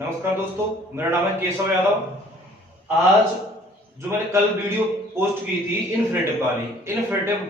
नमस्कार दोस्तों, मेरा नाम है केशव यादव। आज जो मैंने कल वीडियो पोस्ट की थी इन्फिनेटिव वाली, इन्फिनेटिव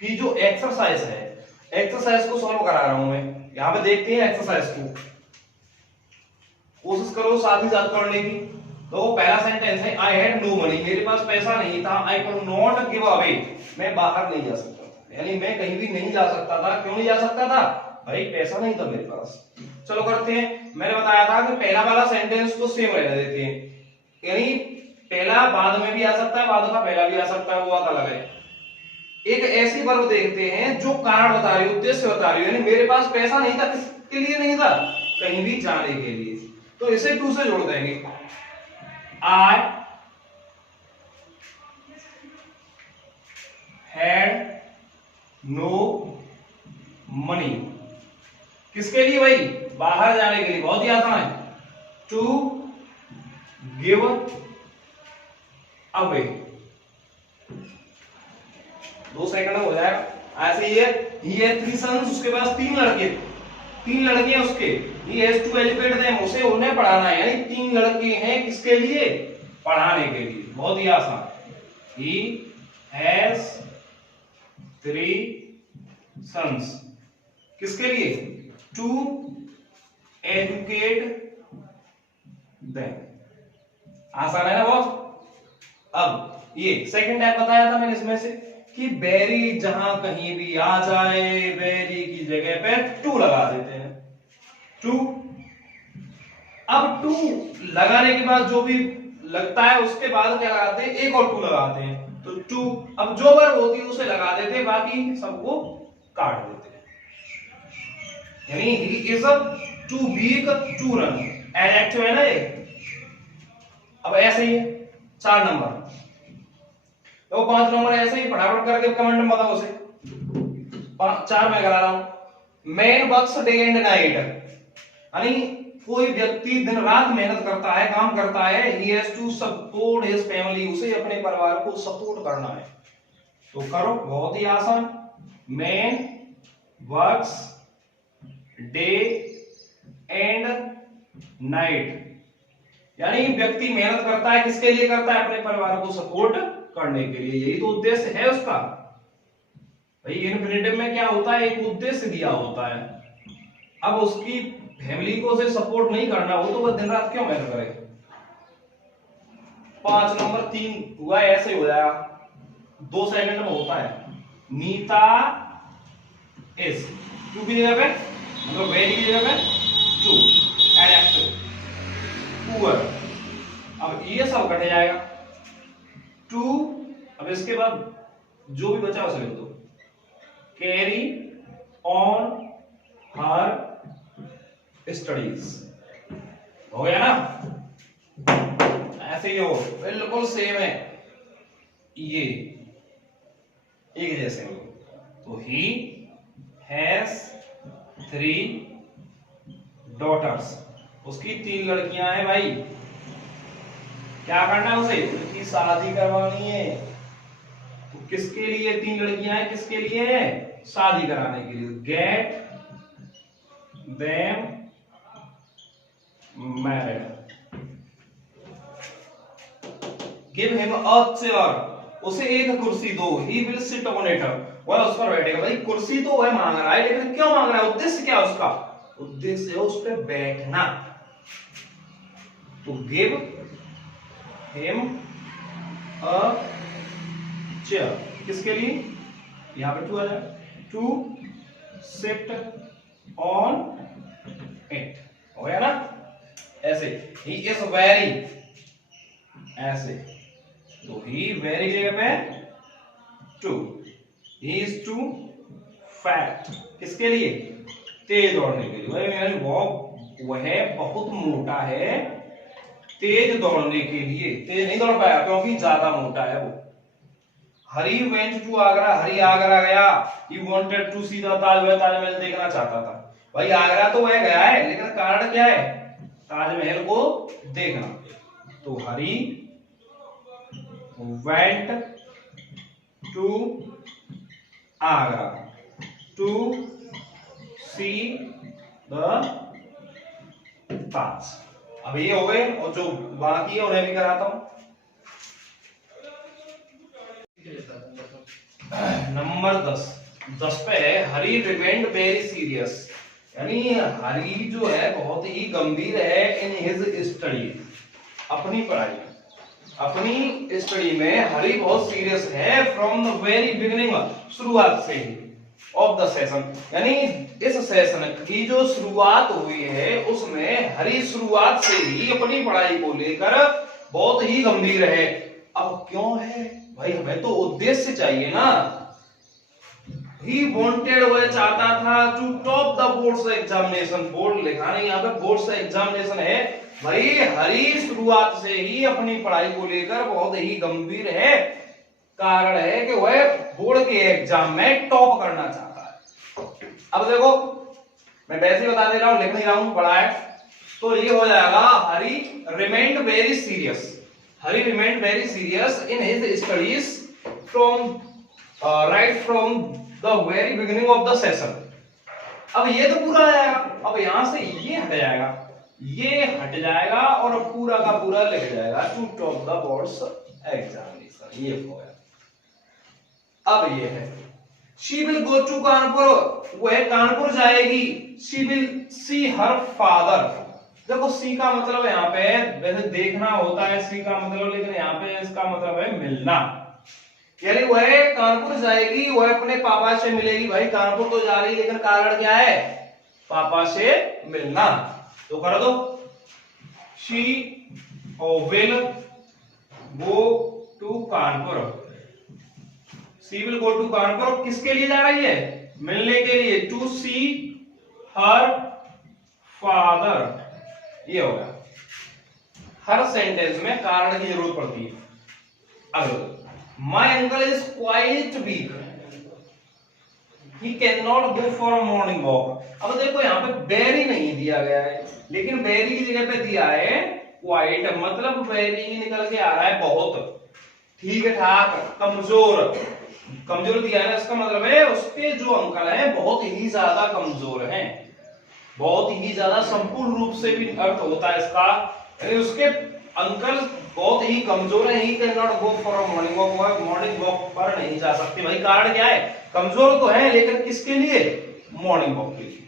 की जो एक्सरसाइज है, एक्सरसाइज को सॉल्व करा रहा हूं मैं। यहाँ पे देखते हैं एक्सरसाइज को, कोशिश करो साथ ही साथ करने की। तो पहला सेंटेंस है आई हैड नो मनी, मेरे पास पैसा नहीं था। I could not give away, मैं बाहर नहीं जा सकता था, यानी मैं कहीं भी नहीं जा सकता था। क्यों नहीं जा सकता था? भाई पैसा नहीं था मेरे पास। चलो करते हैं। मैंने बताया था कि पहला वाला सेंटेंस को सेम रहने देते हैं, यानी पहला बाद में भी आ सकता है, बाद का पहला भी आ सकता है, वो बात अलग है। एक ऐसी वर्ब देखते हैं जो कारण बता रही, उद्देश्य बता रही, यानी मेरे पास पैसा नहीं था, किसके लिए नहीं था? कहीं भी जाने के लिए। तो इसे टू से जोड़ देंगे। I had no money, किसके लिए भाई? बाहर जाने के लिए। बहुत ही आसान है। टू गिव अवे, 2 सेकंड में हो जाएगा। ऐसे ही है 3 sons, उसके पास 3 लड़के, 3 लड़के हैं उसके। He has to educate them, उसे उन्हें पढ़ाना है, यानी 3 लड़के हैं किसके लिए? पढ़ाने के लिए। बहुत ही आसान। ही हैज 3 sons, किसके लिए? To educate them. आसान है ना बहुत। अब ये सेकंड टाइप बताया था मैंने इसमें से कि वेरी जहां कहीं भी आ जाए, वेरी की जगह पे टू लगा देते हैं। टू, अब टू लगाने के बाद जो भी लगता है उसके बाद क्या लगाते हैं? एक और टू लगाते हैं। तो टू, अब जो वर्ब होती है उसे लगा देते हैं, बाकी सबको काट देते हैं। यानी he is too weak to run, adjective है ना ये। अब ऐसे ही 4 नंबर, तो 5 नंबर ऐसे ही फटाफट करके कमेंट में बताओ उसे। 4 मैं करा रहा हूं। Man works day and night, यानी कोई व्यक्ति दिन रात मेहनत करता है, काम करता है। He has to support his family, उसे अपने परिवार को सपोर्ट करना है। तो करो, बहुत ही आसान। Man works day and night, यानी व्यक्ति मेहनत करता है, किसके लिए करता है? अपने परिवार को सपोर्ट करने के लिए। यही तो उद्देश्य है उसका। भाई इन्फिनेटिव में क्या होता है? एक उद्देश्य दिया होता है। अब उसकी फैमिली को उसे सपोर्ट नहीं करना हो तो वह दिन रात क्यों मेहनत करे? 5 नंबर 3 हुआ, ऐसे हो जाएगा, 2 सेकंड में होता है। नीता इज, टू की जगह पे, मतलब वेरी की जगह पे टू, एडजेक्टिव। पुअर, अब ये सब कट जाएगा। टू, अब इसके बाद जो भी बचा उसे लिख दो। कैरी ऑन हर स्टडीज, हो गया ना? ऐसे ही हो, बिल्कुल सेम है, ये एक जैसे हो। तो ही हैज 3 डॉटर्स, उसकी 3 लड़कियां हैं भाई। क्या करना है उसे? उनकी शादी करवानी है। तो किसके लिए 3 लड़कियां हैं? किसके लिए है? शादी कराने के लिए। Get them married, give him a chair, उसे एक कुर्सी दो। He will sit on it, वह उस पर बैठेगा। भाई कुर्सी तो वह मांग रहा है, लेकिन क्यों मांग रहा है? उद्देश्य क्या है उसका? उद्देश्य है उस पर बैठना। तो गिव हिम अ चेयर, किसके लिए? यहां पे टू आ जाए, टू सिट ऑन इट, हो गया ना? ऐसे ही इज वेरी, ऐसे। तो ही वेरी की जगह पे too, he is too fat, किसके लिए? तेज दौड़ने के लिए। यानी वह बहुत मोटा है, तेज दौड़ने के लिए। तेज नहीं दौड़ पाया क्योंकि ज्यादा मोटा है वो। हरी वेंट टू आगरा, हरी आगरा गया। He wanted to see the Taj Mahal, Taj Mahal देखना चाहता था। भाई आगरा तो वह गया है, लेकिन कारण क्या है? ताजमहल को देखना। तो Hari went to Agra to see the Taj. अब ये हो गए और जो बाकी है उन्हें भी कराता हूं। नंबर 10 पे है हरी रिमेंड वेरी सीरियस, यानी हरी जो है बहुत ही गंभीर है इन हिज स्टडी, अपनी पढ़ाई अपनी स्टडी में हरी बहुत सीरियस है फ्रॉम द वेरी बिगिनिंग, शुरुआत से ही, ऑफ द सेशन, यानी इस सेशन की जो शुरुआत हुई है उसमें हरी शुरुआत से ही अपनी पढ़ाई को लेकर बहुत ही गंभीर है। अब क्यों है भाई, हमें तो उद्देश्य चाहिए ना। ही वांटेड, वह चाहता था to top the boards examination, board लिखा नहीं यहाँ पे, बोर्ड्स एग्जामिनेशन है भाई। हरी शुरुआत से ही अपनी पढ़ाई को लेकर बहुत ही गंभीर है, कारण है कि वह बोर्ड के एग्जाम में टॉप करना चाहता है। अब देखो मैं वैसे ही बता दे रहा हूं, लिख नहीं रहा हूं, पढ़ा है तो ये हो जाएगा Hari remained very serious, Hari remained very serious in his studies from right from the very beginning of the session. अब ये तो पूरा आ जाएगा, अब यहां से ये हट जाएगा, ये हट जाएगा और पूरा का पूरा लिख जाएगा to top the boards examination, ये हो गया। अब ये है she will go to Kanpur, वह कानपुर जाएगी। She will see her father, देखो सी का मतलब यहाँ पे वैसे देखना होता है सी का मतलब, लेकिन यहाँ पे इसका मतलब है मिलना, यानी वह कानपुर जाएगी, वह अपने पापा से मिलेगी। भाई कानपुर तो जा रही लेकिन कारण क्या है, पापा से मिलना, तो कर दो she will go to Kanpur, she will go to Kanpur किसके लिए जा रही है, मिलने के लिए, टू सी हर फादर, ये हो गया। हर सेंटेंस में कारण की जरूरत पड़ती है। अगला my uncle is quite weak, he can not go for a morning walk. अब देखो यहाँ पे वेरी नहीं दिया गया है, लेकिन वेरी की जगह पे दिया है क्वाइट, मतलब वेरी निकल के आ रहा है बहुत, ठीक ठाक, कमजोर, कमजोर दिया है ना, इसका मतलब है उसके जो अंकल हैं बहुत ही ज्यादा कमजोर हैं, बहुत ही ज्यादा, संपूर्ण रूप से भी अर्थ होता है इसका, यानी उसके अंकल बहुत ही कमजोर है। ही can not go for a morning walk, morning walk पर नहीं जा सकते। भाई कारण क्या है, कमजोर तो है लेकिन किसके लिए, मॉर्निंग वॉक के लिए।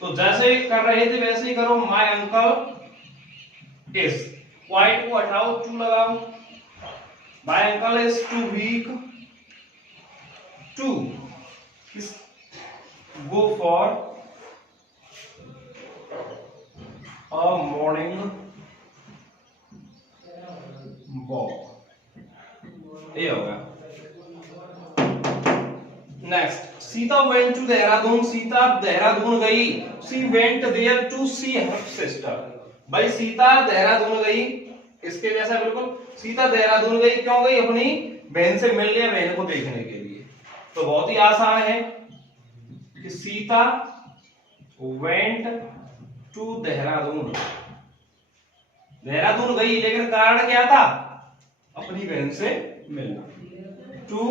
तो जैसे कर रहे थे वैसे ही करो, माय अंकल इज, क्वाइट को हटाओ, टू लगाओ, my uncle is too weak to go for a morning walk, ये होगा। Next Sita went to Dehradun, Sita Dehradun गई, she went there to see her sister. भाई सीता देहरादून गई, इसके जैसा बिल्कुल, सीता देहरादून गई क्यों गई, अपनी बहन से मिलने, बहन को देखने के लिए। तो बहुत ही आसान है कि सीता वेंट टू देहरादून, देहरादून गई लेकिन कारण क्या था, अपनी बहन से मिलना, टू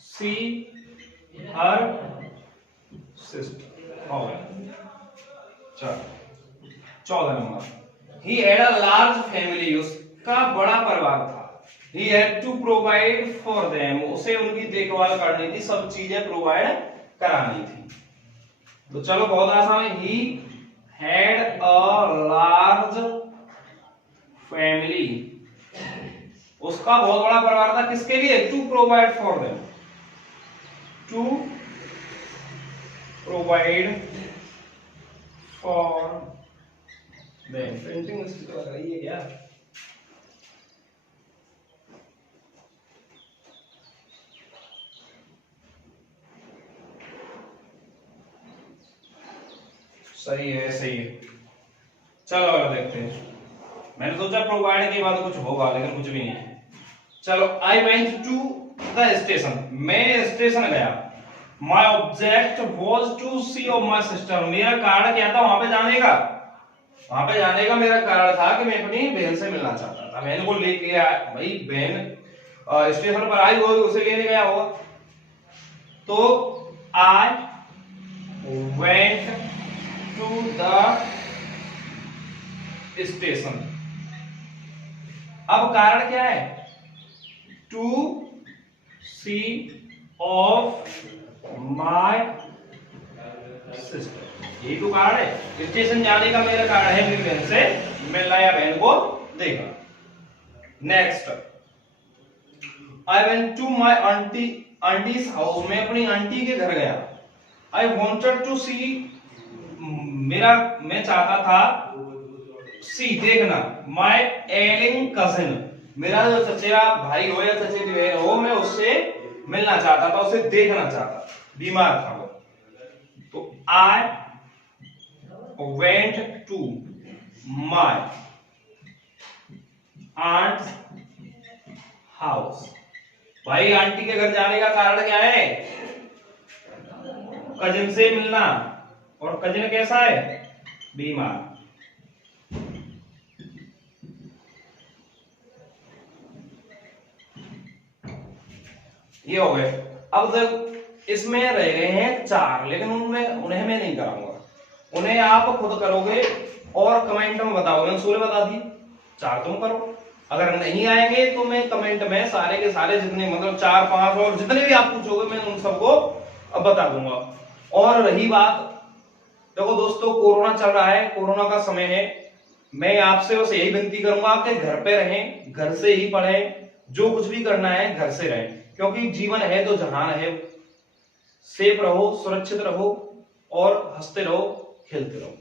सी हर सिस्टर। हो गया। चलो 14 number, he had a large family, उसका बड़ा परिवार था। He had to provide for them, उसे उनकी देखभाल करनी थी, सब चीजें प्रोवाइड करानी थी। तो चलो बहुत आसान है, he had a large family, उसका बहुत बड़ा परिवार था, किसके लिए, to provide for them, to provide for them. Printing mistake लग रही है क्या, सही है सही है। चलो अगर देखते हैं, मैंने सोचा प्रोवाइड के बाद कुछ होगा लेकिन कुछ भी नहीं है। चलो I went to the station, मैं स्टेशन गया। My object was to see off my sister, मेरा कारण क्या था वहां पे जाने का, वहां पे जाने का मेरा कारण था कि मैं अपनी बहन से मिलना चाहता था। बहन को लेके आया, भाई बहन स्टेशन पर आई होगी, उसे लेने गया होगा। तो I went to the station. अब कारण क्या है? To see off my sister, यही तो कारण है। स्टेशन जाने का मेरा कारण है मेरी बहन से मिलना या बहन को देखना। Next, I went to my aunty's house, मैं अपनी आंटी के घर गया। आई वॉन्टेड टू सी, मैं चाहता था सी देखना, माई एलिंग कजिन, मेरा जो चचेरा भाई हो या चचेरी बहन हो, मैं उससे मिलना चाहता था, उसे देखना चाहता, बीमार था वो। तो I went to my aunt house. भाई आंटी के घर जाने का कारण क्या है? कजिन से मिलना, और कजिन कैसा है? बीमार। ये हो गए। अब जब इसमें रह गए हैं 4, लेकिन उन्हें मैं नहीं कराऊंगा, उन्हें आप खुद करोगे और कमेंट में बताओगे। मैंने 16 बता दी, 4 तुम करो। अगर नहीं आएंगे तो मैं कमेंट में सारे के सारे जितने, मतलब 4, 5 और जितने भी आप पूछोगे मैं उन सबको अब बता दूंगा। और रही बात, देखो दोस्तों, कोरोना चल रहा है, कोरोना का समय है, मैं आपसे बस यही विनती करूंगा कि घर पे रहें, घर से ही पढ़ें, जो कुछ भी करना है घर से रहें, क्योंकि जीवन है तो जहान है। सेफ रहो, सुरक्षित रहो और हंसते रहो, खेलते रहो।